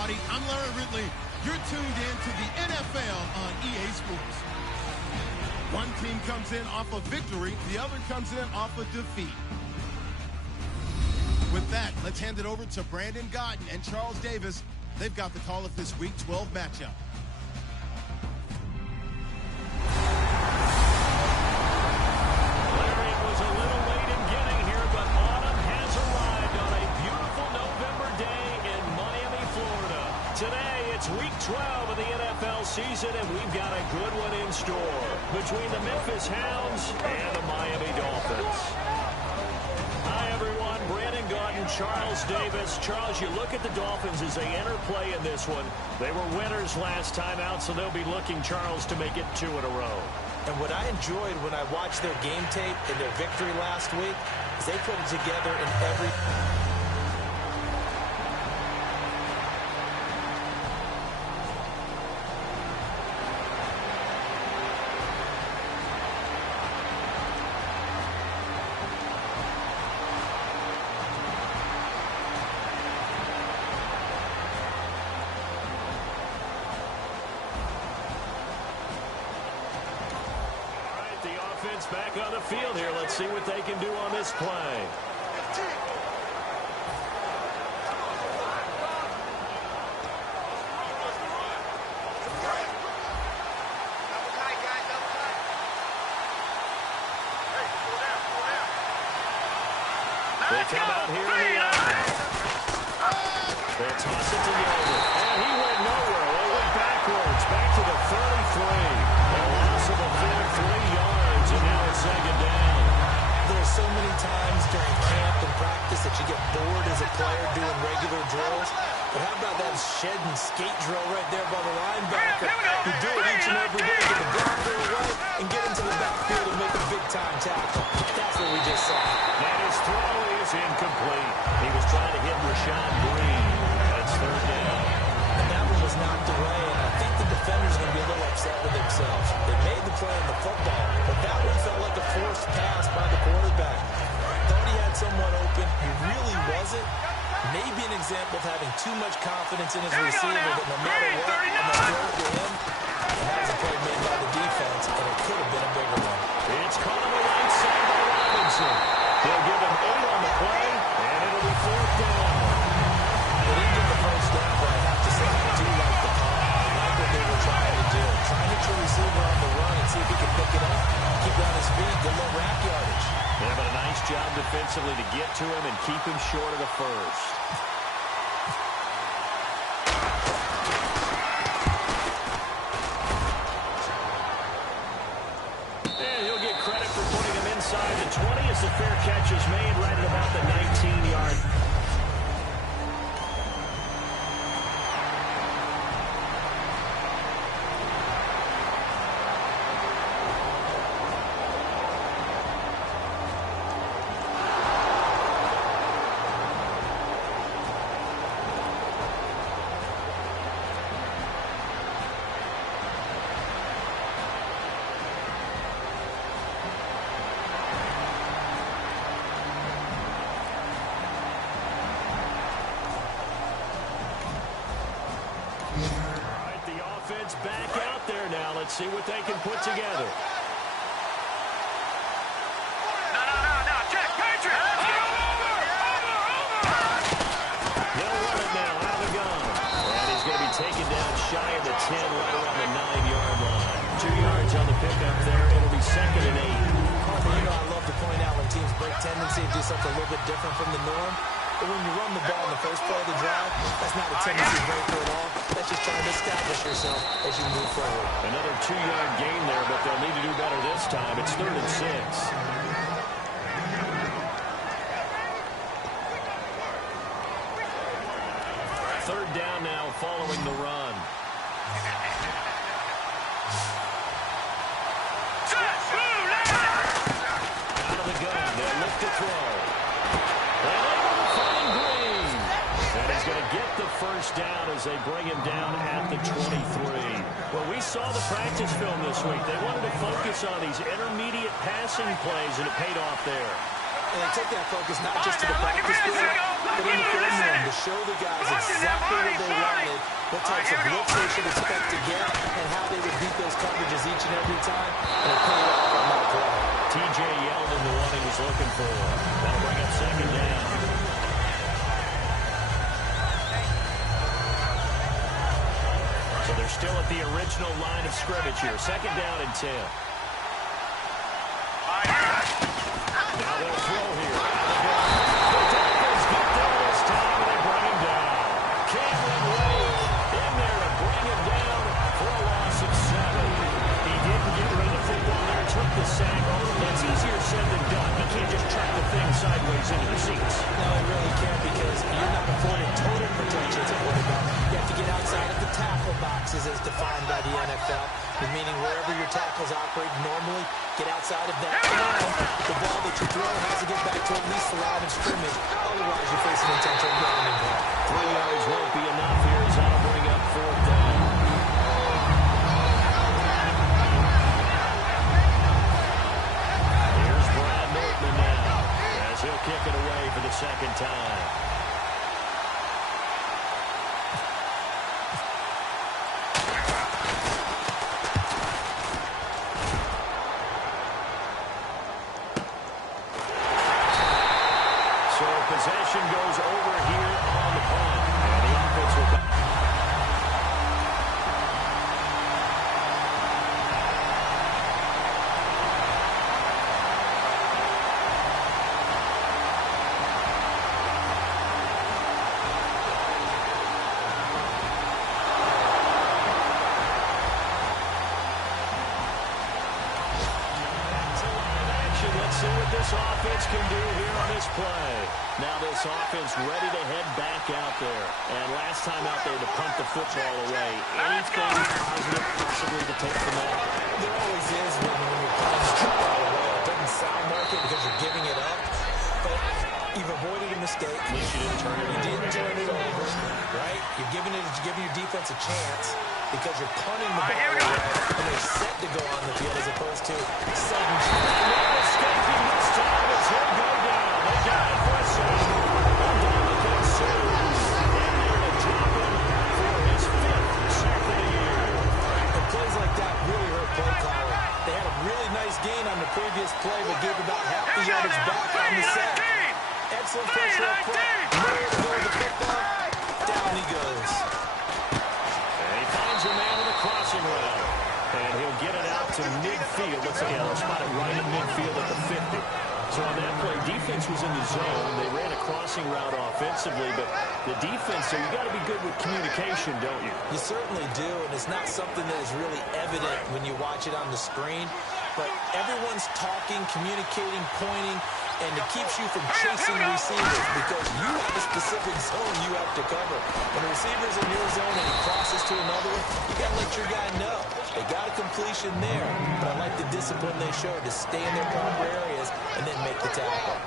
everybody. I'm Larry Ridley. You're tuned in to the NFL on EA Sports. One team comes in off of victory. The other comes in off of defeat. With that, let's hand it over to Brandon Gaudin and Charles Davis. They've got the call of this Week 12 matchup. Larry was a little late in getting here, but autumn has arrived on a beautiful November day in Miami, Florida. Today, it's Week 12 of the NFL season, and we've got a good one in store between the Memphis Hounds and the Miami Dolphins. Hi, everyone. Brandon Gaudin, Charles Davis. Charles, you look at the Dolphins as they enter play in this one. They were winners last time out, so they'll be looking, Charles, to make it 2 in a row. And what I enjoyed when I watched their game tape and their victory last week is they put it together in every... Back on the field here. Let's see what they can do on this play. They come out here in the offense. They'll toss it to Yeldon. And he went nowhere. They went backwards. Back to the 33. A loss of a full 3 yards, and now it's second down. There's so many times during camp and practice that you get bored as a player doing regular drills. But how about that shed and skate drill right there by the linebacker? You do it each and every day. Get the blocker away and get into the backfield and make a big-time tackle. That's what we just saw. And his throw is incomplete. He was trying to hit Rashawn Green. That's third down. And that one was knocked away, and I think the defender's going to be a little upset with themselves. They made the play on the football, but that one felt like a forced pass by the quarterback. Thought he had someone open. He really wasn't. Maybe an example of having too much confidence in his receiver that no matter what, I'm going to throw it to him. And that was a play made by the defense, and it could have been a bigger one. It's caught on the right side by Robinson. They'll give him 8 on the play, and it'll be 4th down. They didn't get the first down, but I have to say I do like the call. I like what they were trying to do. Try and hit your receiver on the run and see if he can pick it up. Keep it on his feet, get a little rack yardage. Yeah, but a nice job defensively to get to him and keep him short of the first. And he'll get credit for putting him inside the 20 as the fair catch is made right at about the 19-yard. Back out there now. Let's see what they can put together. No. Check. Patriot. They'll run it now out of the gun. And he's going to be taken down shy of the 10, right around the 9-yard line. 2 yards on the pickup there. It'll be 2nd and 8. Harper, you know I love to point out when teams break tendency and do something a little bit different from the norm. But when you run the ball in the first play of the drive, that's not a tendency breaker at all. That's just trying to establish yourself as you move forward. Another 2-yard gain there, but they'll need to do better this time. It's 3rd and 6. Third down now following the run. Out of the gun. They'll look to throw. And able to find Green. And he's going to get the first down as they bring him down at the 23. Well, we saw the practice film this week. They wanted to focus on these intermediate passing plays, and it paid off there. And they took that focus not just to the practice field, but in the film room to show the guys exactly what they wanted, what types of looks they should expect to get, and how they would beat those coverages each and every time. And it paid off on that play. TJ Yeldon, the one he was looking for. That'll bring up second down. So they're still at the original line of scrimmage here. Second down and 10. Now they'll throw here. The Dolphins get there this time, and they bring him down. Cameron Wade in there to bring him down for a loss of 7. He didn't get rid of the football there, took the sack. That's easier said than done. You can't just track the thing sideways into the seats. No, you really can't, because you're not afforded total protection as a quarterback. You have to get outside of the tackle boxes as defined by the NFL, meaning wherever your tackles operate normally, get outside of that line. The ball that you throw has to get back to at least the line of scrimmage. Otherwise, you're facing intentional grounding ball. 3 yards won't be enough here as that'll bring up fourth down. Here's Brad Nortman now as he'll kick it away for the second time. Possession goes over here on the punt, and the offense will come. Let's see what this offense can do here on this play. Now this offense ready to head back out there. And last time out there to punt the football away. Anything positive possibly to take from that? There always is when you're punting the football away. It doesn't sound like it because you're giving it up. But you've avoided a mistake. At least you didn't turn it over. You didn't turn it over, right? You're giving your defense a chance because you're punting the ball away and they're set to go on the field as opposed to sudden Escaping this time as he'll go down. They got it for a second. Dominican Sues in there to drop him for his 5th sack of the year. And plays like that really hurt play calling. They had a really nice gain on the previous play, but gave about half the yardage back on the sack. Excellent pressure up front. Nowhere to go with the football. Down he goes. And he finds a man in the crossing route. And he'll get it out to midfield. Let's see, they'll spot it right at midfield at the 50. So on that play, defense was in the zone. They ran a crossing route offensively, but the defense, so you got to be good with communication, don't you? You certainly do, and it's not something that is really evident when you watch it on the screen. But everyone's talking, communicating, pointing, and it keeps you from chasing receivers because you have a specific zone you have to cover. When the receiver's in your zone and he crosses to another one, you got to let your guy know. They got a completion there, but I like the discipline they showed to stay in their proper areas and then make the tackle.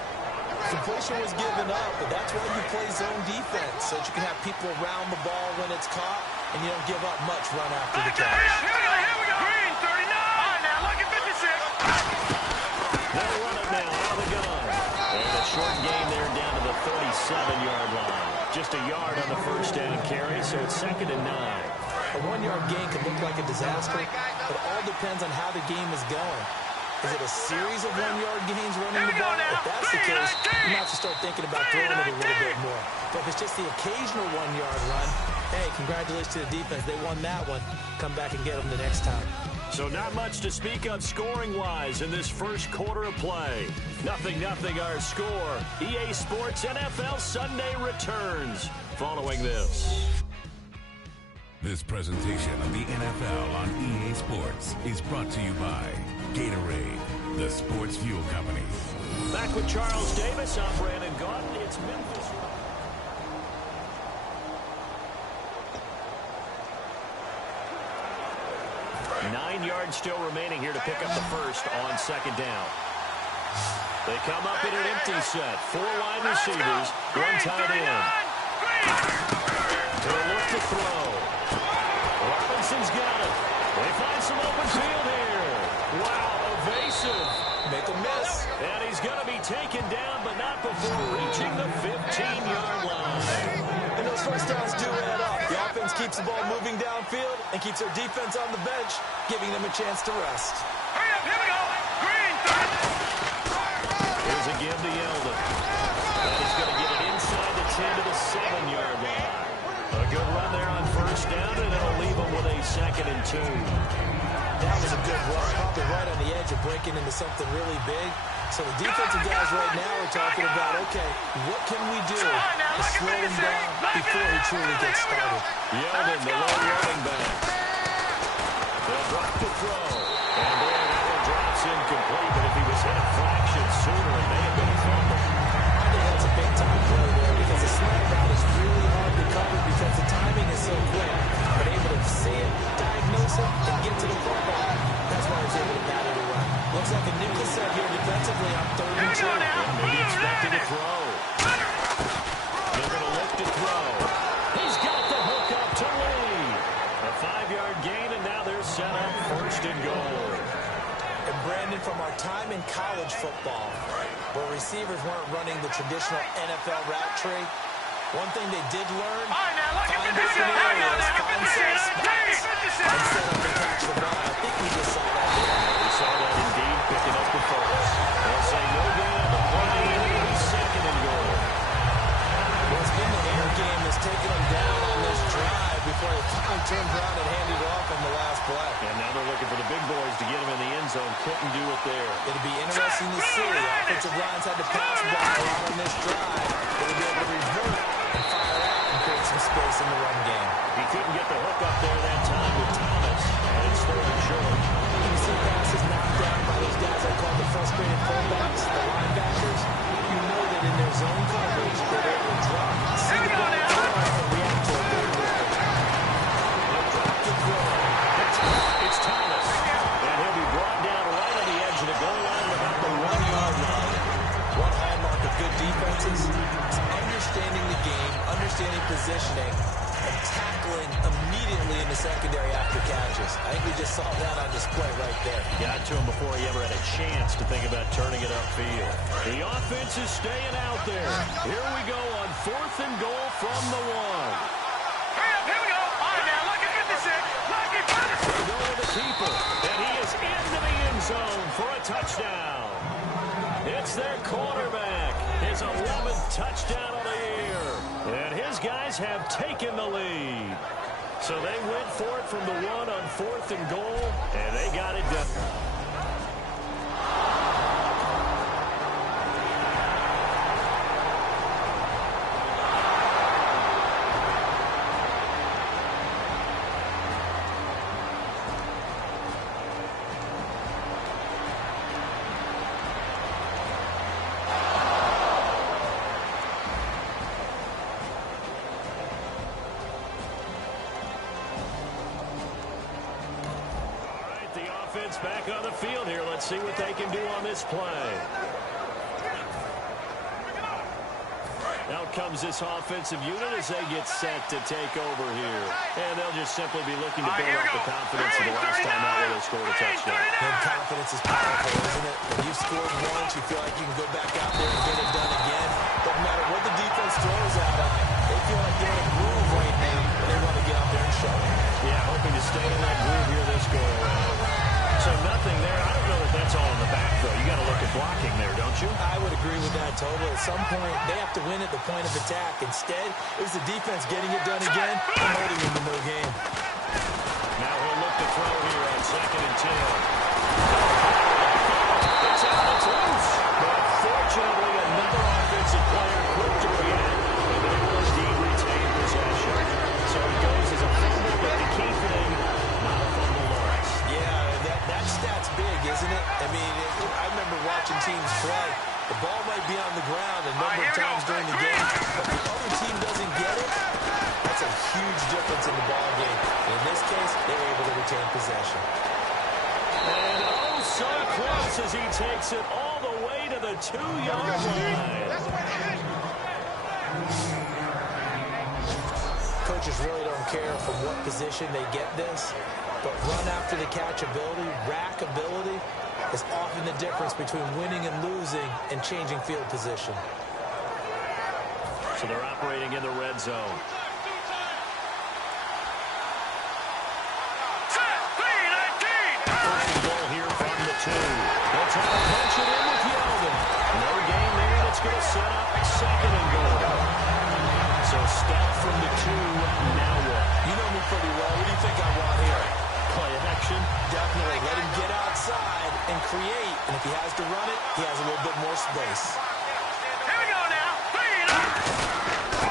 Completion was given up, but that's why you play zone defense, so that you can have people around the ball when it's caught, and you don't give up much run after the catch. Here we go. Green, 39. All right, now, look at 56. They'll run it now out of the gun. And a short gain there down to the 37-yard line. Just a yard on the first down carry, so it's 2nd and 9. A 1-yard gain can look like a disaster, but it all depends on how the game is going. Is it a series of 1-yard gains running the ball? If that's the case, you might have to start thinking about throwing it a little bit more. But if it's just the occasional 1-yard run, hey, congratulations to the defense. They won that one. Come back and get them the next time. So not much to speak of scoring-wise in this first quarter of play. 0-0 our score. EA Sports NFL Sunday returns following this. This presentation of the NFL on EA Sports is brought to you by Gatorade, the sports fuel company. Back with Charles Davis, I'm Brandon Gaudin. It's Memphis. 9 yards still remaining here to pick up the first on 2nd down. They come up in an empty set. 4 wide receivers, 1 tight end. They'll look to throw. Robinson's got it. They find some open field here. Wow, evasive. Make a miss. pass. And he's going to be taken down, but not before reaching the 15-yard line. And those first downs do add up. The offense keeps the ball moving downfield and keeps their defense on the bench, giving them a chance to rest. Hurry up, here we go. Green, third. Here's a give to Yeldon. And he's going to get it inside the 10 to the 7-yard line. A good run there on first down, and it'll leave him with a 2nd and 2. That was a good run, probably right on the edge of breaking into something really big. So the defensive guys right now are talking about, okay, what can we do to slow him down before he truly gets started? Yeldon, the lone running back. They'll drop the throw. And there, that one drops incomplete, but if he was hit a fraction sooner, it may have been a fumble. I think that's a big-time play there because the slant route is really hard to cover because the timing is so quick. But able to see it, diagnose it, and get to the football, that's why he's able to bat it away. Looks like a nickel set here defensively on 3rd and 2. And maybe expecting a throw. They're going to look to throw. He's got the hook up to Lee. A 5-yard gain, and now they're set up 1st and goal. And Brandon, from our time in college football, where receivers weren't running the traditional NFL route tree, one thing they did learn, find open areas, find safe spots, and set up and catch the ball. I think we just saw that here. We saw that indeed, picking up the first. They'll say no gain on the play, and it'll be 2nd and goal. Well, it's been the air game that's taken them down on this drive before they finally turned around and handed it off on the last play. And now they're looking for the big boys to get him in the end zone. Couldn't do it there. It'll be interesting to see. The offensive lines had to pass the ball out on this drive. They'll be able to revert and fire out and create some space in the run game. He couldn't get the hook up there that time with Thomas. And it's 3rd and short. You see passes knocked down by those guys I call the frustrated fullbacks, the linebackers. You know that in their zone coverage, they're able to drop, see the ball throw, and react to it very quickly. It's Thomas. And he'll be brought down right on the edge of the goal line at about the 1-yard line. One hallmark of good defenses is understanding the game, understanding positioning, and tackling immediately in the secondary after catches. I think we just saw that on display right there. Got to him before he ever had a chance to think about turning it upfield. The offense is staying out there. Here we go on 4th and goal from the 1. Hurry up, here we go. All right, now, look at 56. Look at 56. They go to the keeper, and he is into the end zone for a touchdown. It's their quarterback. His 11th touchdown of the year. And his guys have taken the lead. So they went for it from the 1 on 4th and goal, and they got it done. Back on the field here. Let's see what they can do on this play. Out comes this offensive unit as they get set to take over here. And they'll just simply be looking to build up the confidence of the last time out where they scored a touchdown. And confidence is powerful, isn't it? When you've scored once, you feel like you can go back out there and get it done again. Doesn't matter what the defense throws at them. They feel like they're in a groove right now, and they want to get out there and show it. Yeah, hoping to stay in that groove here this go-around. So nothing there. I don't know that that's all in the back, though. You got to look at blocking there, don't you? I would agree with that totally. At some point, they have to win at the point of attack. Instead, it was the defense getting it done again and holding them in no game. Now he'll look to throw here on 2nd and 10. It's out. It's loose. But fortunately, another offensive player quick to react. And they will indeed retain possession. So it goes as a fumble, but the key thing, not a fumble loss. Yeah, that stat's big, isn't it? I mean, I remember watching teams play. The ball might be on the ground a number of times during the game, but the other team doesn't get it. That's a huge difference in the ball game. In this case, they were able to retain possession. And oh, so close as he takes it all the way to the 2-yard line. Coaches really don't care from what position they get this, but run after the catch ability, rack ability, is often the difference between winning and losing and changing field position. So they're operating in the red zone. First and goal here from the 2. They'll try to punch it in with Yeldon. No gain there, and it's going to set up second and goal. So stop from the 2, now what? You know me pretty well. What do you think I want here? Play action? Definitely. Let him get outside and create. And if he has to run it, he has a little bit more space. Here we go now. 3 and out.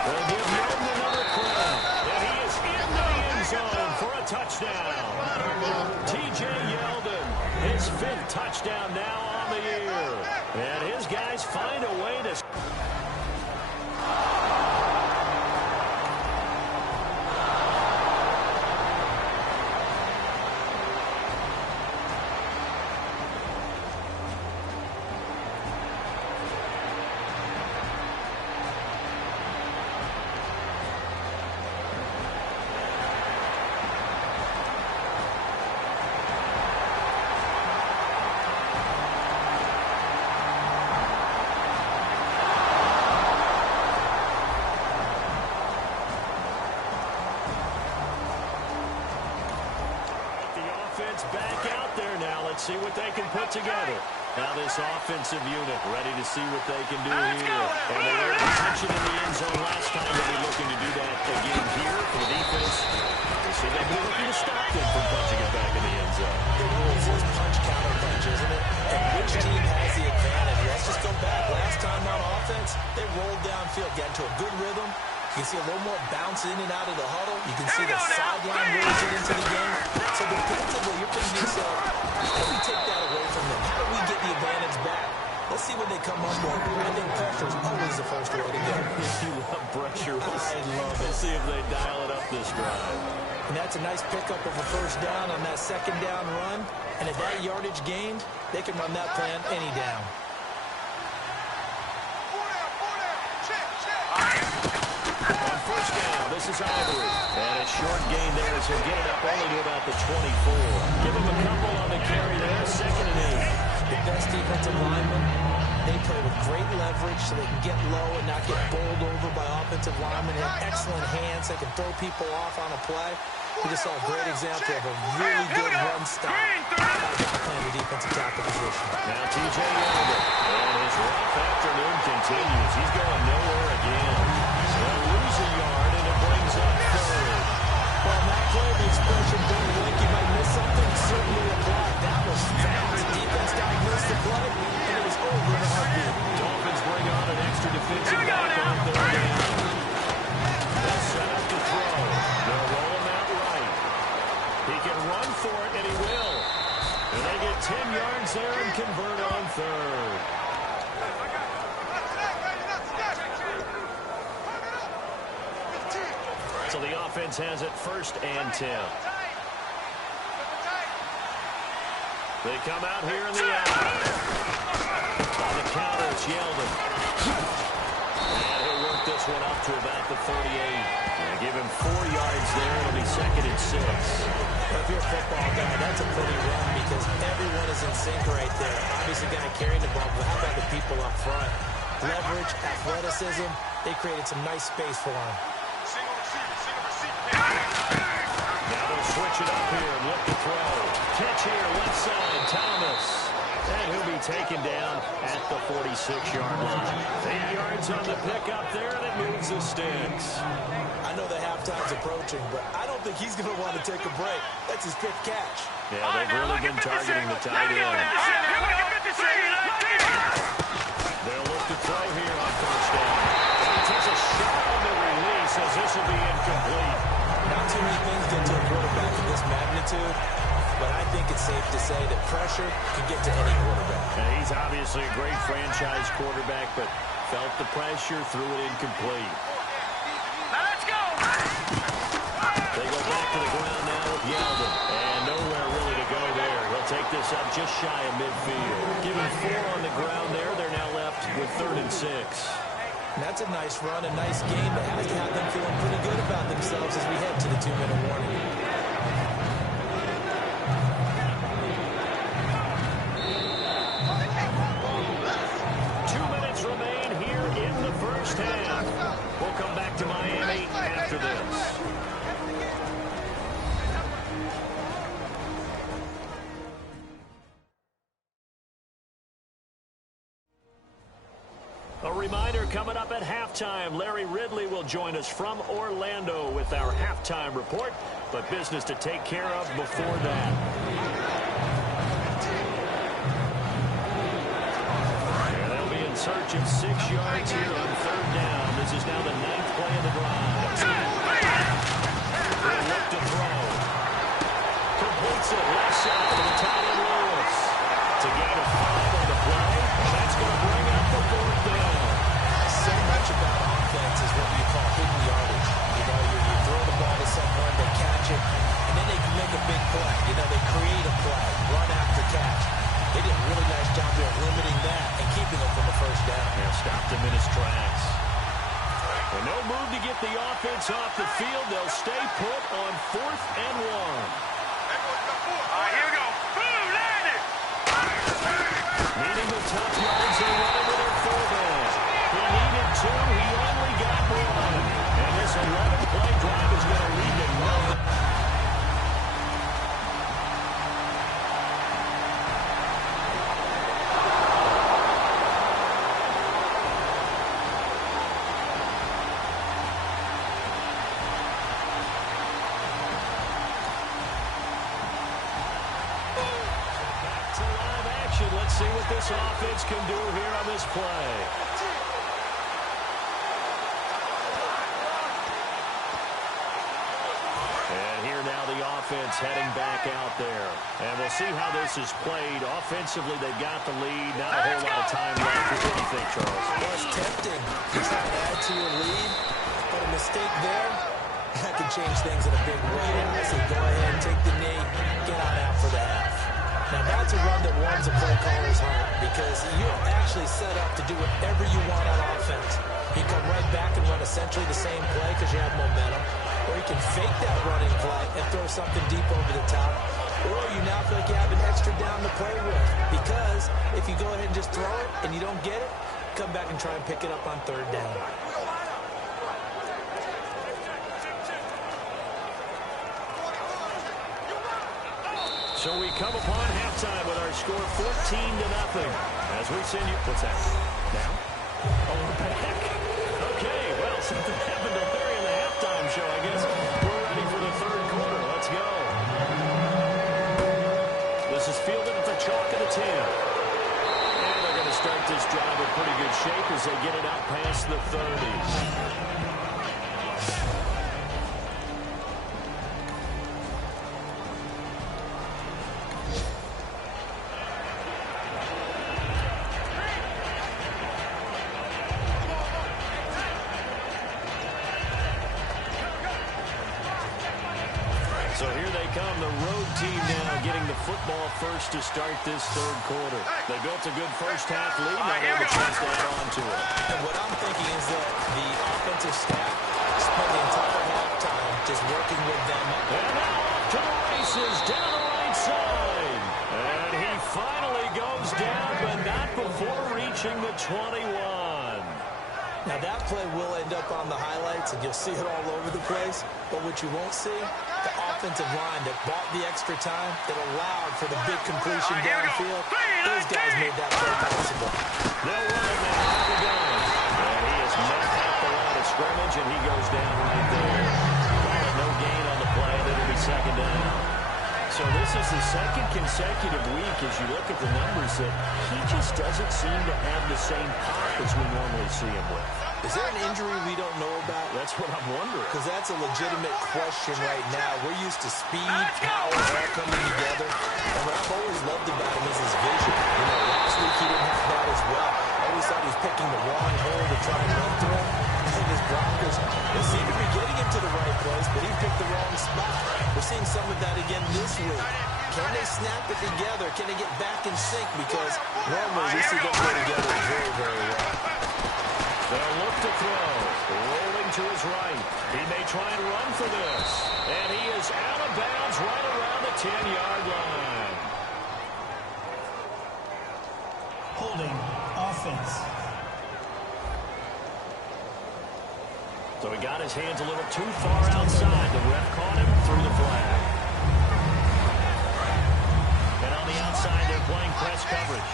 They'll give Yeldon another credit. And he is in the end zone for a touchdown. T.J. Yeldon, his 5th touchdown now on the year. And his guys find a way to... back out there now. Let's see what they can put together. Now this offensive unit ready to see what they can do here. And they were able to punch it in the end zone last time. They'll be looking to do that again here for the defense. So they'll be looking to stop them from punching it back in the end zone. It always is punch, counter punch, isn't it? And which team has the advantage? Let's just go back. Last time on offense, they rolled downfield, got into a good rhythm. You can see a little more bounce in and out of the huddle. You can see the sideline really get into the game. So defensively, you're thinking to yourself, how do we take that away from them? How do we get the advantage back? Let's see what they come up with. I think pressure is always the first way to go. You love pressure. I love it. We'll see if they dial it up this drive. And that's a nice pickup of a first down on that second down run. And at that yardage gained, they can run that plan any down. On first down, this is Ivory. And a short gain there as he'll get it up only to about the 24. Give him a couple on the carry there, 2nd and 8. The best defensive linemen, they play with great leverage so they can get low and not get bowled over by offensive linemen. They have excellent hands. They can throw people off on a play. We just saw a great example of a really good run stop by playing the defensive tackle position. Now T.J. Yeldon, and his rough afternoon continues. He's going nowhere again. They'll lose a yard, and it brings up 3rd. Well, that play, the expression, don't blink, you might miss something, certainly applied. That was fast. Defense diagnosed the play, and it was over in a heartbeat. Dolphins bring on an extra defensive back on 3rd down. They'll set up the throw. They'll roll him out right. He can run for it, and he will. And they get 10 yards there and convert on 3rd. So the offense has it 1st and 10. They come out here in the eye. On the counter, it's Yeldon. And he'll work this one up to about the 38. And give him 4 yards there. It'll be 2nd and 6. If you're a football guy, that's a pretty run because everyone is in sync right there. Obviously, guy carrying the ball, but how about the people up front? Leverage, athleticism, they created some nice space for him. Now they'll switch it up here and look to throw. Catch here, left side, Thomas. And he'll be taken down at the 46-yard line. 8 yards on the pickup there, and it moves the sticks. I know the halftime's approaching, but I don't think he's going to want to take a break. That's his 5th catch. Yeah, they've really been targeting the tight end. They'll look to throw here on first down. He takes a shot on the release as this will be incomplete. Not too many things get to a quarterback of this magnitude, but I think it's safe to say that pressure can get to any quarterback. And he's obviously a great franchise quarterback, but felt the pressure, threw it incomplete. Now let's go. They go back to the ground now with Yeldon, and nowhere really to go there. He'll take this up just shy of midfield. Given 4 on the ground there, they're now left with 3rd and 6. And that's a nice run, a nice game that has to have them feeling pretty good about themselves as we head to the 2-minute warning. 10. We'll come back to Miami after this. A reminder coming up at halftime. Larry Ridley will join us from Orlando with our halftime report, but business to take care of before that. And they'll be in search of 6 yards here on third down. This is now the 9th play of the drive. They'll look to throw. Completes it left side to the tight end Lewis. It's a gain of 5 on the play, and that's going to bring up the 4th down. So much about offense is what you call hidden yardage. You know, you throw the ball to someone, they catch it, and then they can make a big play. You know, they create a play, run after catch. They did a really nice job there of limiting that and keeping them from a first down. Yeah, stopped him in his tracks. And no move to get the offense off the field. They'll stay put on 4th and 1. Here we go. Boom, landed. Needing the top yards, they run it with their fullback. He needed 2, he only got 1. And this 11-play drive is going to lead to nothing. Back to live action. Let's see what this offense can do here on this play. Now the offense heading back out there. And we'll see how this is played. Offensively, they've got the lead. Not a whole lot of time left. What do you think, Charles? Well, it's tempting to try to add to your lead, but a mistake there, that could change things in a big way. I say go ahead, take the knee, get on out for the half. Now, that's a run that warms a play caller's heart because you're actually set up to do whatever you want on offense. You come right back and run essentially the same play because you have momentum. Or you can fake that running play and throw something deep over the top. Or you now feel like you have an extra down to play with. Because if you go ahead and just throw it and you don't get it, come back and try and pick it up on third down. So we come upon halftime with our score 14-0. As we send you... What's that? Now? Oh, we're back. Okay, well, something happened to Larry in the halftime show. I guess we're ready for the third quarter. Let's go. This is fielded at the chalk of the 10. And they're going to start this drive in pretty good shape as they get it out past the 30. So here they come, the road team now getting the football first to start this third quarter. They built a good first half lead, now they have a chance to add on to it. And what I'm thinking is that the offensive staff spent the entire halftime just working with them. And now off to the races down the right side. And he finally goes down, but not before reaching the 21. Now that play will end up on the highlights, and you'll see it all over the place. But what you won't see, the offensive line that bought the extra time, that allowed for the big completion downfield, those guys made that play possible. They'll run it now. Here we go. And he is met at the line of scrimmage, and he goes down right there. No gain on the play, and it'll be second down. So this is the second consecutive week as you look at the numbers that he just doesn't seem to have the same pop as we normally see him with. Is there an injury we don't know about? That's what I'm wondering. Because that's a legitimate question right now. We're used to speed, power, all coming together. And what I've always loved about him is his vision. You know, last week he didn't have that as well. I always thought he was picking the wrong hole to try and run through. And his Broncos, they seem to be getting him to the right place, but he picked the wrong spot. We're seeing some of that again this week. Can they snap it together? Can they get back in sync? Because normally we see them go together very, very well. They'll look to throw. Rolling to his right. He may try and run for this. And he is out of bounds right around the 10-yard line. Holding offense. So he got his hands a little too far outside. The ref caught him through the flag. And on the outside, they're playing press coverage.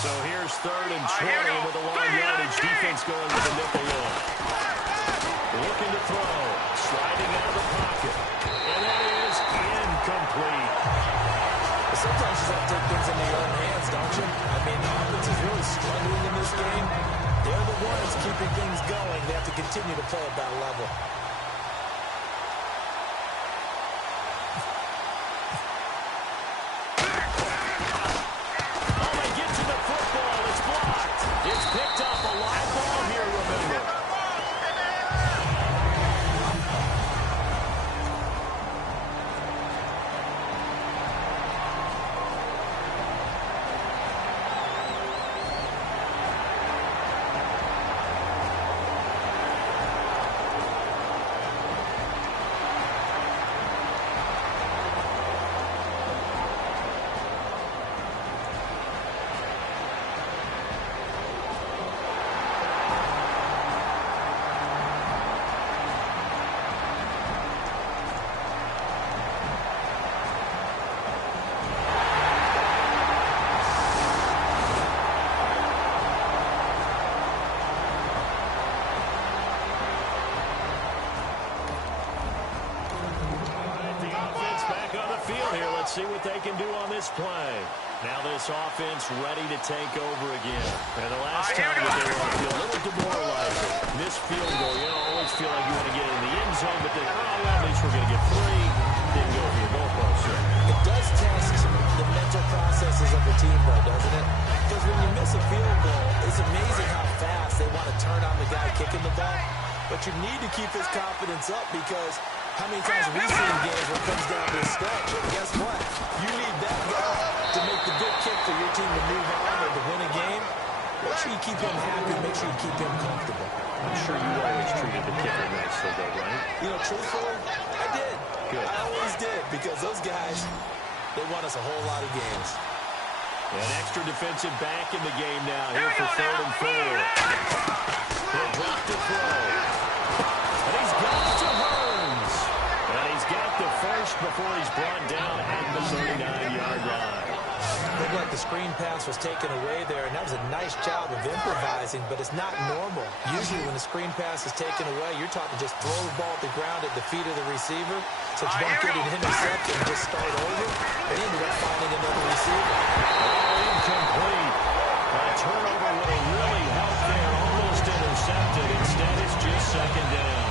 So here's 3rd and 20 with a long yardage. Defense going with a nickel look. Looking to throw. Sliding out of the pocket. And that is incomplete. Sometimes you have to take things into your own hands, don't you? I mean, the offense is really struggling in this game. They're the ones keeping things going. They have to continue to play at that level. Oh, they get to the football. It's blocked. It's picked up. A live ball here, remember. See what they can do on this play. Now this offense ready to take over again. And the last time that they were on the field, a little demoralizing. Missed field goal. You don't always feel like you want to get in the end zone, but then, well, at least we're going to get 3. Didn't go for the goalpost. Sure. It does test the mental processes of the team, though, doesn't it? Because when you miss a field goal, it's amazing how fast they want to turn on the guy kicking the ball. But you need to keep his confidence up because how many times have we seen games where it comes down to a stretch? And guess what? You need that guy to make the big kick for your team to move on or to win a game. Make sure you keep him happy. Make sure you keep him comfortable. I'm sure you always treated the kicker nicely, though, right? You know, truthfully, I did. Good. I always did because those guys, they won us a whole lot of games. An extra defensive back in the game now here for 3rd and 4. He'll drop to throw. And he's got to Hounds. And he's got the first before he's brought down at the 39-yard line. Looked like the screen pass was taken away there, and that was a nice job of improvising, but it's not normal. Usually when the screen pass is taken away, you're taught to just throw the ball at the ground at the feet of the receiver so that you don't get an interception and just start over. And he ended up finding another receiver. Incomplete. A turnover would have really helped there. Almost intercepted. Instead, it's just 2nd down.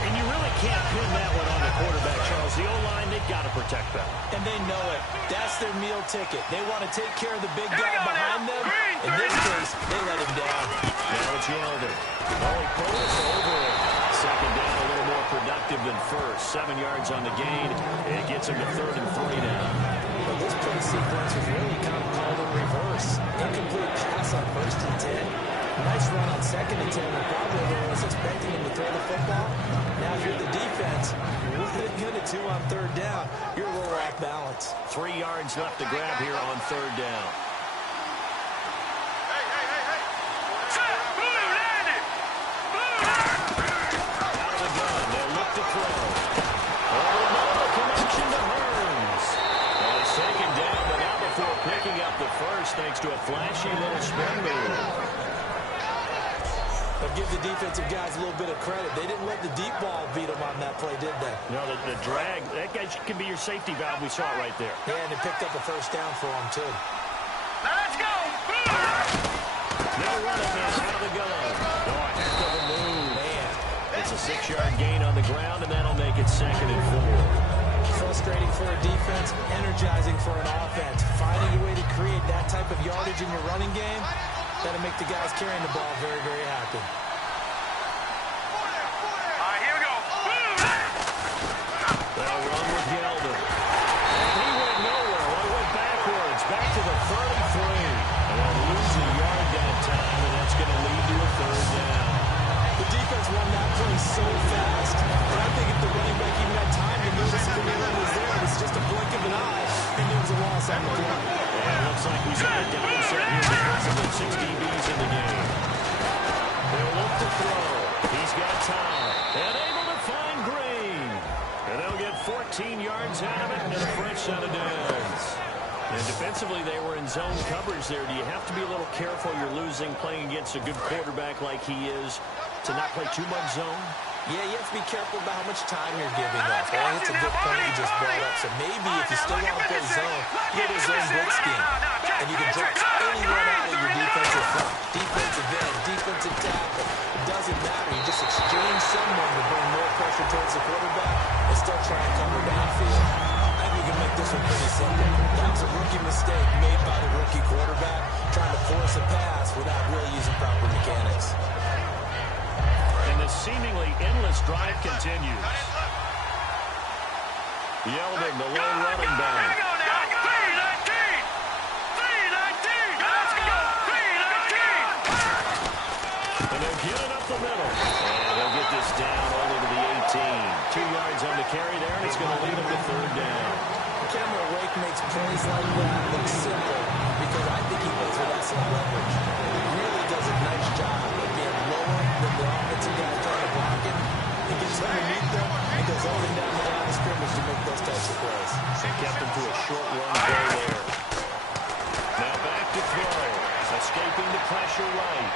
And you really can't pin that one on the quarterback, Charles. The O-line, they've got to protect that. And they know it. That's their meal ticket. They want to take care of the big guy behind them. In this case, they let him down. Now it's Yeldon. Oh, he pulled us over it. 2nd down, a little more productive than first. 7 yards on the gain. It gets him to 3rd and 3 now. Well, this play sequence was really kind of called in reverse. Incomplete pass on 1st and 10. Nice run on 2nd and 10. And probably everyone was expecting him to throw the football. Now, if you're the defense, what are you going to do on 3rd down? You're a little off balance. 3 yards left to grab here on 3rd down. Out of the gun. They'll look to throw. Oh, no, connection to Hounds. Well, he's taken down, but not before picking up the first thanks to a flashy little spin move. But give the defensive guys a little bit of credit. They didn't let the deep ball beat them on that play, did they? No, the drag, that guy can be your safety valve. We saw it right there. Yeah, and it picked up a 1st down for them, too. Let's go! No running this out of the gun. Oh, a heck of a move. Man. It's a 6-yard gain on the ground, and that'll make it 2nd and 4. Frustrating for a defense, energizing for an offense. Finding a way to create that type of yardage in your running game, that'll make the guys carrying the ball very, very happy. All right, here we go. They'll run with Yeldon. And he went nowhere. Well, he went backwards. Back to the 33. And they'll lose a yard that time, and that's going to lead to a 3rd down. The defense won that play so fast. And I think if the running back even had time to notice if anyone was there, it was just a blink of an eye, and there was a loss on the play. Yeah, it looks like we saw a down set here because of the 6 DBs in the game. They'll look to throw. yards out of it and a fresh set of downs. And defensively, they were in zone coverage there. Do you have to be a little careful? You're losing playing against a good quarterback like he is to not play too much zone? Yeah, you have to be careful about how much time you're giving up. I think it's a good point you just brought up. So maybe if you still want to play zone, you get a zone blitz scheme. And you can drop anyone out of your defensive front. Defensive end, defensive tackle. It doesn't matter. You just exchange someone to bring more pressure towards the quarterback and still try and cover downfield. I think you can make this one pretty simple. That was a rookie mistake made by the rookie quarterback, trying to force a pass without really using proper mechanics. And the seemingly endless drive continues. Yeldon, the lone running back. And they'll get it up the middle. And they'll get this down over to the 18. 2 yards on the carry there, and it's going to lead them to third down. Cameron Wake makes plays like that look simple because I think he plays with excellent leverage. He really does a nice job of being lower than the offensive guy trying to block him. He gets underneath them and goes up and down the line of scrimmage to make those types of plays. So kept him to a short run play there. Now back to throw. Escaping the pressure right.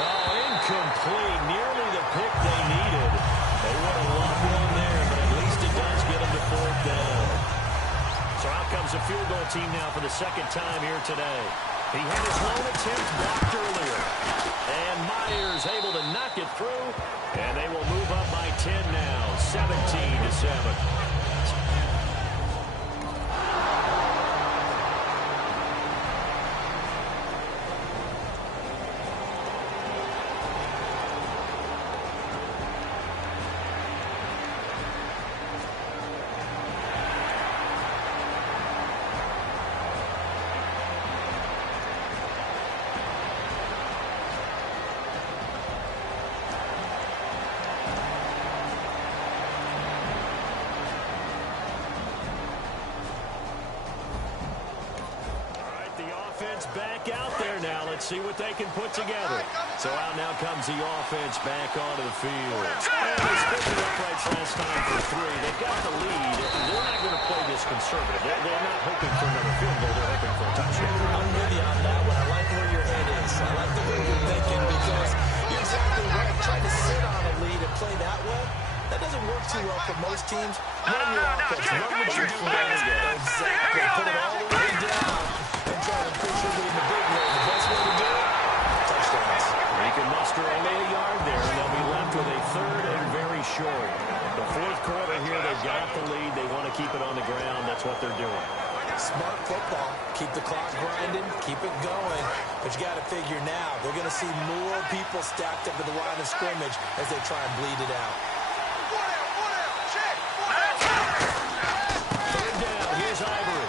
Oh, incomplete. Nearly the pick they needed. They would have loved one there, but at least it does get them to fourth down. So out comes a field goal team now for the second time here today. He had his lone attempt blocked earlier. And Myers able to knock it through. And they will move up by 10 now, 17-7. Back out there now. Let's see what they can put together. So out now comes the offense back onto the field. And they split the uprights last time for 3. They've got the lead. They're not going to play this conservative. They're not hoping for another field goal. They're hoping for a touchdown. I'm with you on that one. I like where your head is. I like the way you're thinking because you're exactly right. Trying to sit on a lead and play that way, that doesn't work too well for most teams. Run your offense. Run with your friends. Exactly. Put it all the way down. And push your lead in the big way. The best way to do it, touchdowns. He can muster only a yard there, and they'll be left with a third and very short. The fourth quarter here, they've got the lead. They want to keep it on the ground. That's what they're doing. Smart football. Keep the clock grinding. Keep it going. But you got to figure now, they're going to see more people stacked up at the line of scrimmage as they try and bleed it out. Third down. Here's Ivory.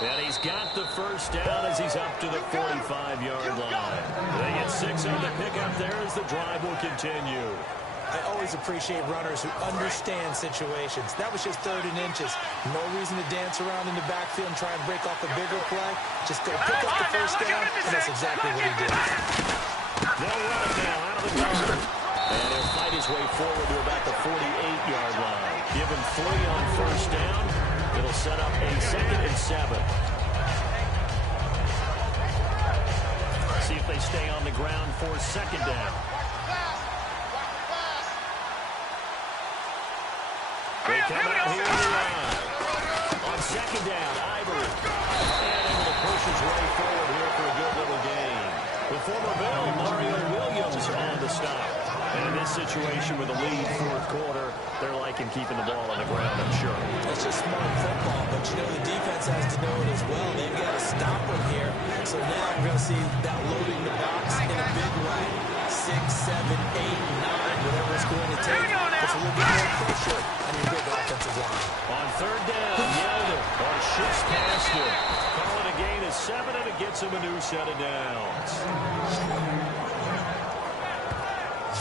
And he's got the first down as he's up to the 45-yard line. They get 6 on the pickup there as the drive will continue. I always appreciate runners who understand situations. That was just 3rd and inches. No reason to dance around in the backfield and try and break off a bigger play. Just go pick up the first down, and that's exactly what he did. They'll run it now out of the gun. And he'll fight his way forward to about the 48-yard line. Give him 3 on first down. It'll set up a 2nd and 7. See if they stay on the ground for 2nd down. They come out here on the line. On 2nd down, Ivory. And able to push his way forward here for a good little gain. With former Bill, Mario Williams on the stop. And in this situation with a lead 4th quarter, they're liking keeping the ball on the ground, I'm sure. That's just smart football, but you know the defense has to know it as well. They've got to stop him here. So now we're going to see that loading the box in a big way. 6, 7, 8, 9, whatever it's going to take. It's a little bit more pressure on your big offensive line. On 3rd down, Yeldon shifts past him. Call it a gain of 7, and it gets him a new set of downs.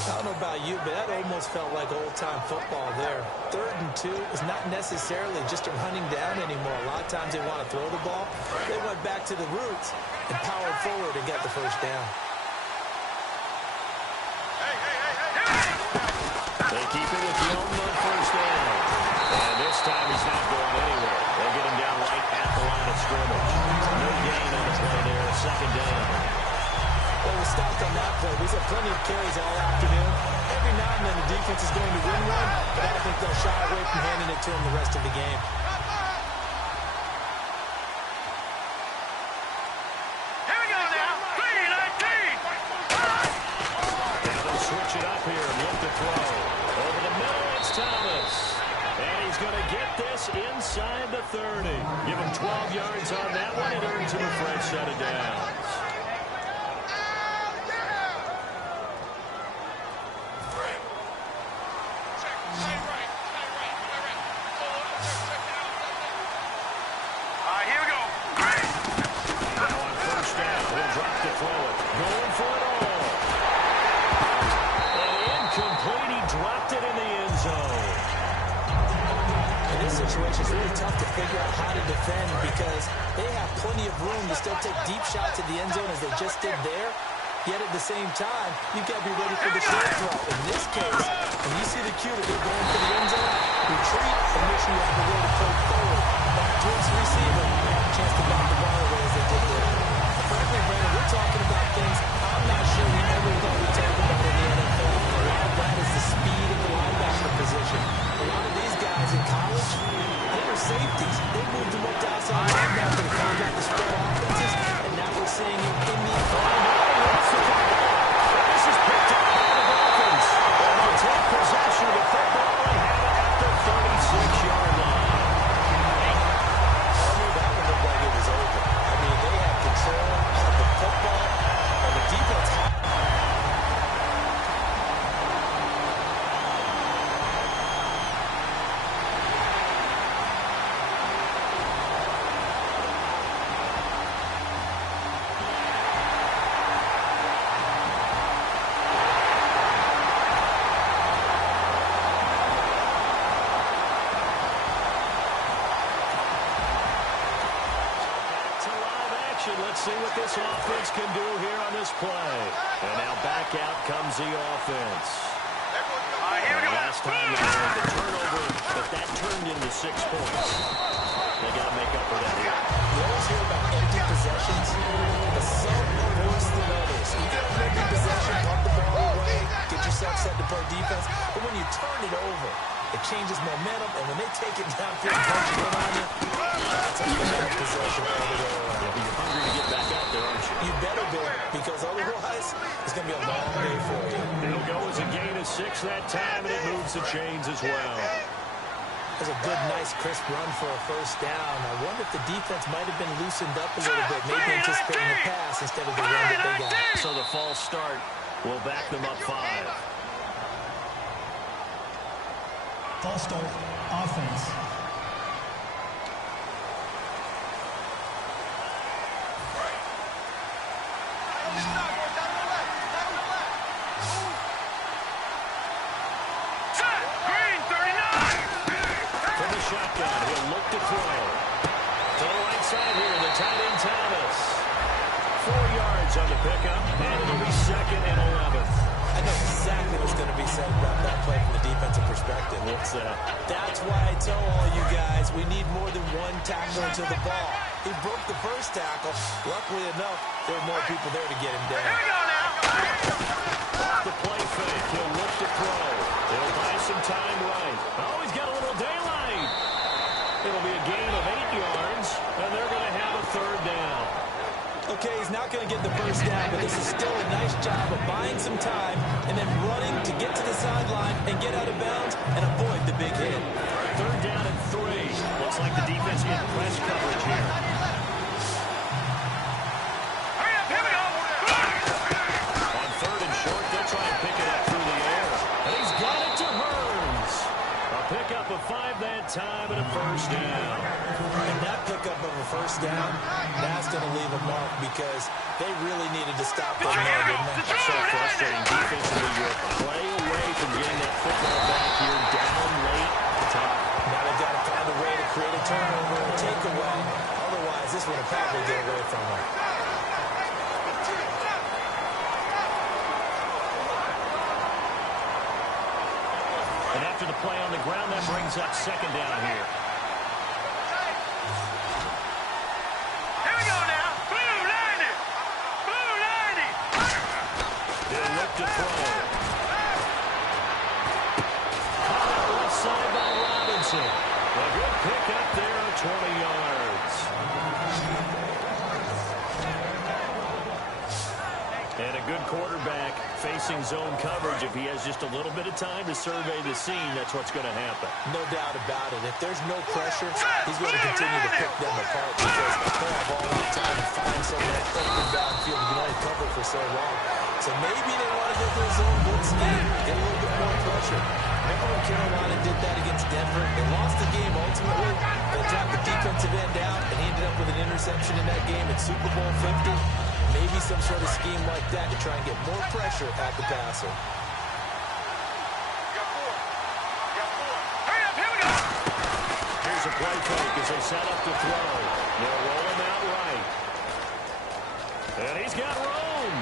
I don't know about you, but that almost felt like old-time football there. 3rd and 2 is not necessarily just a running down anymore. A lot of times they want to throw the ball. They went back to the roots and powered forward and got the first down. They keep it with Young on first down. And this time he's not going anywhere. They get him down right at the line of scrimmage. No gain on the play there. Second down. Well, we stopped on that play. We've had plenty of carries all afternoon. Every now and then the defense is going to win one, but I don't think they'll shy away from handing it to him the rest of the game. Here we go now. 3-19. Now they'll switch it up here and look to throw. Over the middle, it's Thomas. And he's going to get this inside the 30. Give him 12 yards on that one. It earns him a fresh set of downs. Here we go. Now on first down, he'll drop to throw it. Going for it all. And incomplete. He dropped it in the end zone. In this situation, it's really tough to figure out how to defend because they have plenty of room to still take deep shots at the end zone as they just did there. Yet at the same time, you've got to be ready for the short throw. In this case, when you see the cue that they're going for the end zone, retreat and make sure you have the way to play forward. Back towards the receiver, and have a chance to knock the ball away as they did there. Frankly, Brandon, we're talking about things I'm not sure we ever thought we'd talk about in the NFL. A lot of that is the speed of the linebacker position. A lot of these guys in college, they were safeties. They moved them up to outside linebacker to combat the spread offenses, and now we're seeing it in the This is picked up by the Dolphins. And they'll take possession of the football and have it at the 36-yard line. That one looked like it was over. I mean, they had control of the football, and the defense had... Let's see what this offense can do here on this play. And now back out comes the offense. Here we go. Last time they had the turnover, but that turned into 6 points. They got to make up for that here. You always hear about empty possessions, but some are worse than others. You get an empty possession, pump the ball away, get yourself set to play defense, but when you turn it over, it changes momentum, and when they take it downfield and punch it on you, that's a bad possession all the way around. Yeah, but you're hungry to get back out there, aren't you? You better be, because otherwise, it's going to be a long day for you. It'll go as a gain of 6 that time, and it moves the chains as well. That's a good, nice, crisp run for a first down. I wonder if the defense might have been loosened up a little bit, maybe anticipating the pass instead of the run that they got. So the false start will back them up 5. False start, offense. Green, 39. From the shotgun, he'll look to throw. To the right side here, the tight end Thomas. 4 yards on the pickup, and it'll be 2nd and 11. I know exactly what's going to be said about that play from the defensive perspective. What's that? That's why I tell all you guys we need more than one tackle into the ball. He broke the first tackle. Luckily enough, there were more people there to get him down. Here we go now. Off the play fake, he'll look to throw. He'll buy some time right. Oh, he's got a little daylight. It'll be a gain of 8 yards, and they're going to have a 3rd down. Okay, he's not going to get the first down, but this is still a nice job of buying some time and then running to get to the sideline and get out of bounds and avoid the big hit. 3rd down and 3. Looks like the defense in press coverage here. Hurry up, here we go. On 3rd and short, they'll try and pick it up through the air. And he's got it to Hearns. A pickup of 5 that time and a first down. And that pickup of a first down, that's going to leave a mark because they really needed to stop them there, didn't they? That's so frustrating defensively. You play away from getting that football back here down late. Tough. Now they've got to find a way to create a turnover and take away. Otherwise, this would have probably get away from them. And after the play on the ground, that brings up second down here. Here we go now. Blue 90. Blue 90. He'll look to throw. Caught out left side by Robinson. A good pick up there, 20 yards. And a good quarterback facing zone coverage. If he has just a little bit of time to survey the scene, that's what's going to happen. No doubt about it. If there's no pressure, he's going to continue to pick them apart because they'll have all that time to find some of that open backfield. You can only cover for so long. So maybe they want to go to a zone blitz scheme, get a little bit more pressure. Remember when Carolina did that against Denver? They lost the game ultimately. They dropped the defensive end out, and he ended up with an interception in that game at Super Bowl 50. Maybe some sort of scheme like that to try and get more pressure at the passer. Hurry up, here we go. Here's a play fake as they set up to throw. They'll roll him out right. And he's got room.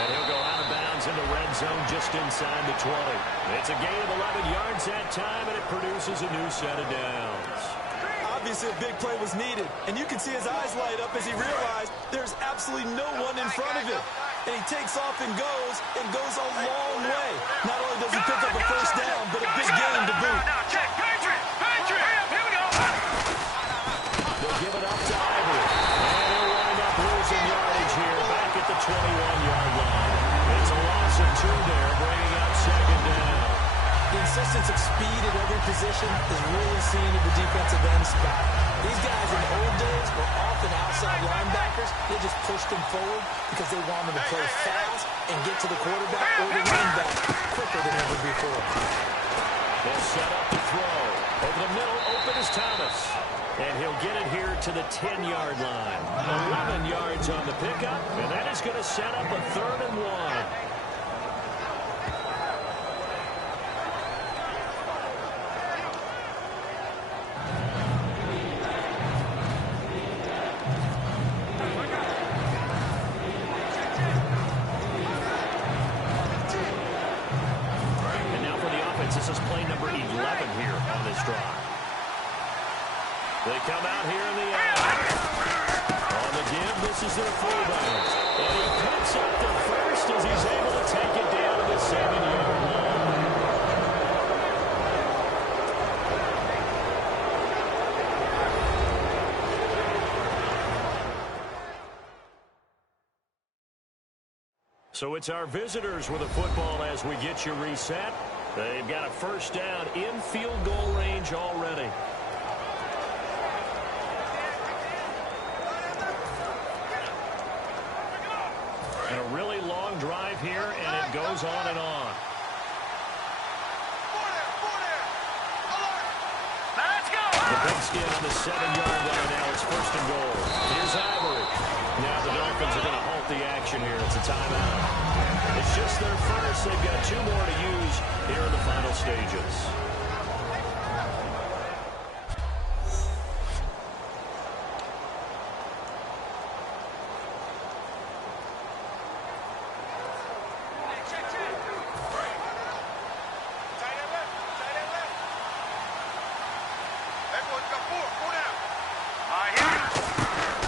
And he'll go out of bounds in the red zone just inside the 20. It's a gain of 11 yards that time, and it produces a new set of downs. Obviously, a big play was needed, and you can see his eyes light up as he realized there's absolutely no one in front of him. And he takes off and goes a long way. Not only does he pick up a first down, but a big gain to boot. Now, check. Patriot. Hurry up, here we go. They'll give it up to Ivory. And he'll wind up losing yardage here back at the 21-yard line. It's a loss of 2 there, bringing up second down. The insistence of speed at every position is really seen at the defensive end spot. These guys in the old days were often outside linebackers. They just pushed them forward because they wanted to play fast and get to the quarterback or the running back quicker than ever before. They'll set up to throw. Over the middle, open is Thomas. And he'll get it here to the 10-yard line. 11 yards on the pickup, and that is going to set up a 3rd and 1. This is play number 11 here on this drive. They come out here in the on the give, this is their fullback. And he picks up the first as he's able to take it down to the 7-yard line. So it's our visitors with a football as we get you reset. They've got a first down in field goal range already. And a really long drive here, and it goes on and on. Let's go. The pigskin on the 7-yard line now. It's first and goal. Here's Ivory. Now the Dolphins are going to halt the action here. It's a timeout. It's just their first. They've got 2 more to use here in the final stages.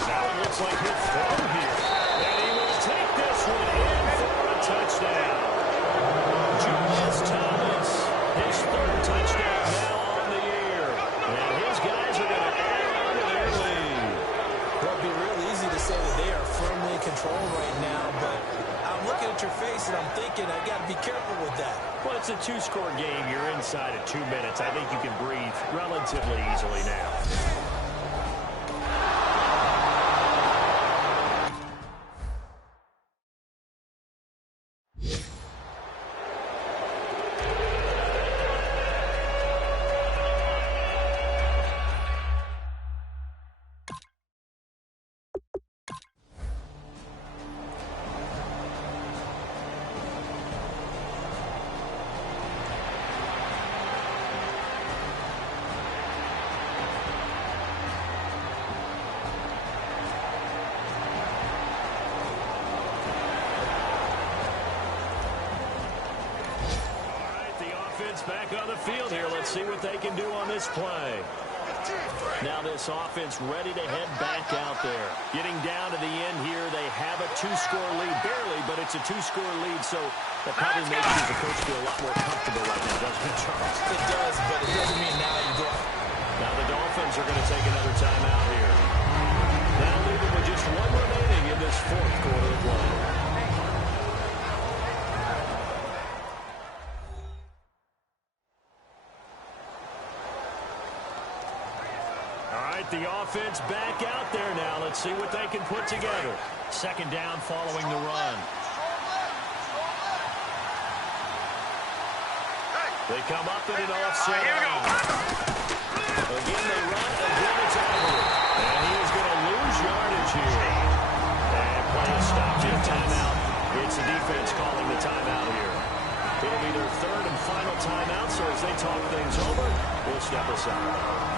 Now it looks like he'll throw here. And he will take this one in for a touchdown. Julius Thomas, his 3rd touchdown now on the year. And his guys are going to add on to their lead. Well, it'd be real easy to say that they are firmly in control right now, but I'm looking at your face and I'm thinking I got to be careful with that. Well, it's a 2-score game. You're inside of 2 minutes. I think you can breathe relatively easily now. Offense back on the field here. Let's see what they can do on this play. Now this offense ready to head back out there. Getting down to the end here, they have a 2-score lead. Barely, but it's a 2-score lead, so that probably makes you as a coach feel a lot more comfortable right now, doesn't it, Charles? It does, but it doesn't mean now you go. Now the Dolphins are going to take another timeout here. Now leaving with just one remaining in this fourth quarter of play. The offense back out there now. Let's see what they can put together. Second down following the run. They come up in an offset. Again, they run. Again, it's over. And he is going to lose yardage here. And play is stopped in timeout. It's the defense calling the timeout here. It'll be their third and final timeout, so as they talk things over, we'll step aside.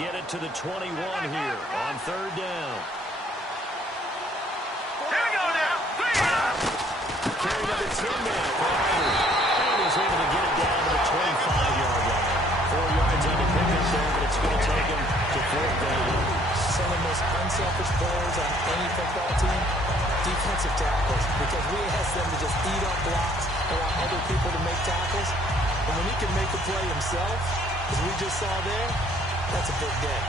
Get it to the 21 here on third down. Here we go now. Carry number 10 now. And is able to get it down to the 25-yard line. 4 yards on the pickup there, but it's going to take him to fourth down. Some of the most unselfish players on any football team, defensive tackles, because we ask them to just eat up blocks and want other people to make tackles. And when he can make a play himself, as we just saw there, that's a big day.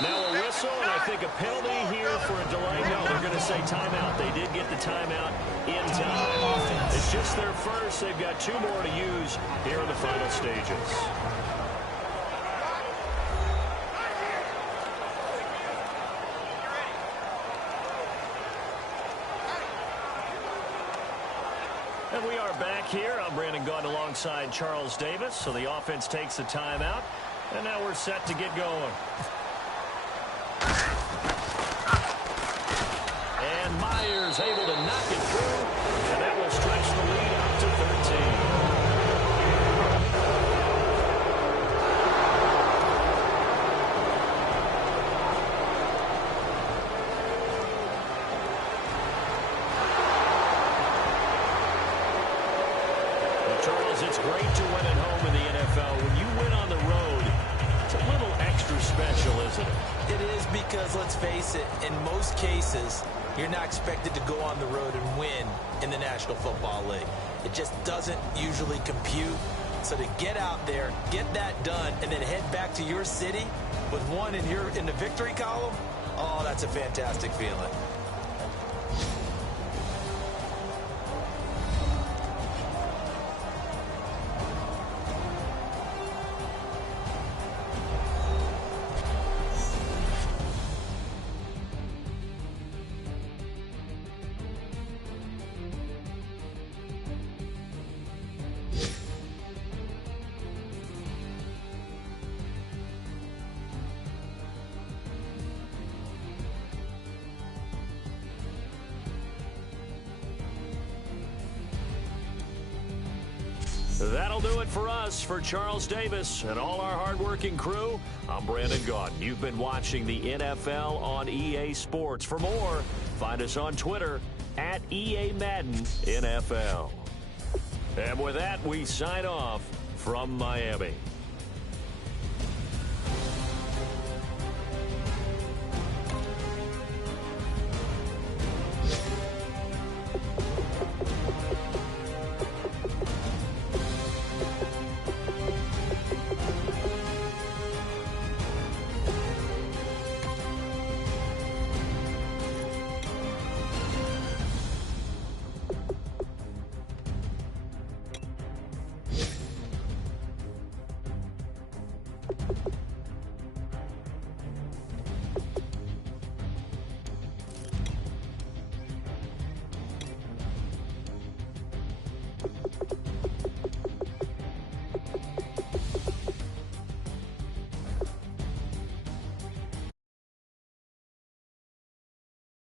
Now a whistle, and I think a penalty here for a delay. No, they're going to say timeout. They did get the timeout in time. It's just their first. They've got 2 more to use here in the final stages. And we are back here. I'm Brandon Gaudin alongside Charles Davis. So the offense takes the timeout, and now we're set to get going. And Myers able to knock it through, and that will stretch the lead out to 13. Well, Charles, it's great to win at home in the NFL. When you win on the road, it's a little extra special, isn't it? It is, because, let's face it, in most cases, you're not expected to go on the road and win in the National Football League. It just doesn't usually compute. So to get out there, get that done, and then head back to your city with one in the victory column, oh, that's a fantastic feeling. That'll do it for us. For Charles Davis and all our hardworking crew, I'm Brandon Gaudin. You've been watching the NFL on EA Sports. For more, find us on Twitter at EA Madden NFL. And with that, we sign off from Miami.